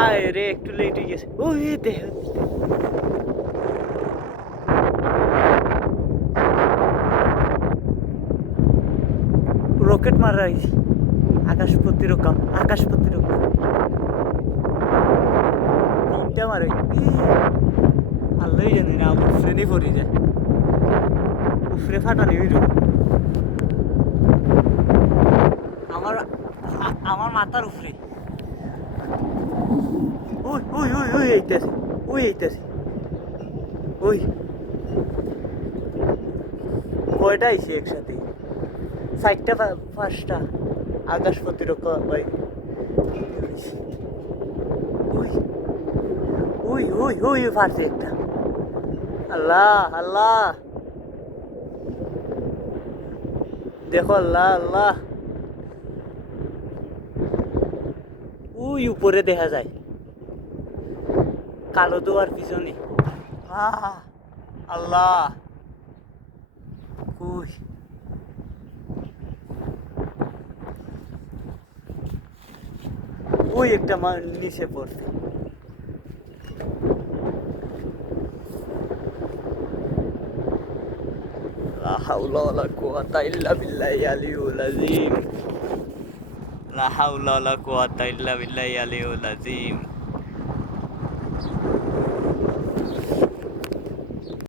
হায় রে একটু লেট হয়ে গেছে। ওই দেখ রকেট মারা হয়েছে। আকাশ প্রতিরক্ষা, আকাশ প্রতিরক্ষা তিনটা মারে। আল্লাহ জানি না উফরে নিয়ে পড়ি যায়, উফরে ফাটানি হইল আমার আমার মাথার উপরে। ওই ওই ওই ওই এইতেছে, ওই এইতেছে, ওই কয়টা আইছে একসাথে? 4টা 5টা আকাশ প্রতিরক্ষা ভাই। ওই ওই ওই ওই ফাটছে একটা। আল্লাহ আল্লাহ দেখো, আল্লাহ আল্লাহ। ওই উপরে দেখা যায় কালো দোয়ার পিছনে। আল্লাহ কই ওই একটা নিচে পড়ছে। লা হাওলা ওয়ালা কুওয়াতা ইল্লা বিল্লাহি আলিয়্যুল আযীম। লা হাওলা ওয়ালা কুওয়াতা ইল্লা বিল্লাহি আলিয়্যুল আযীম।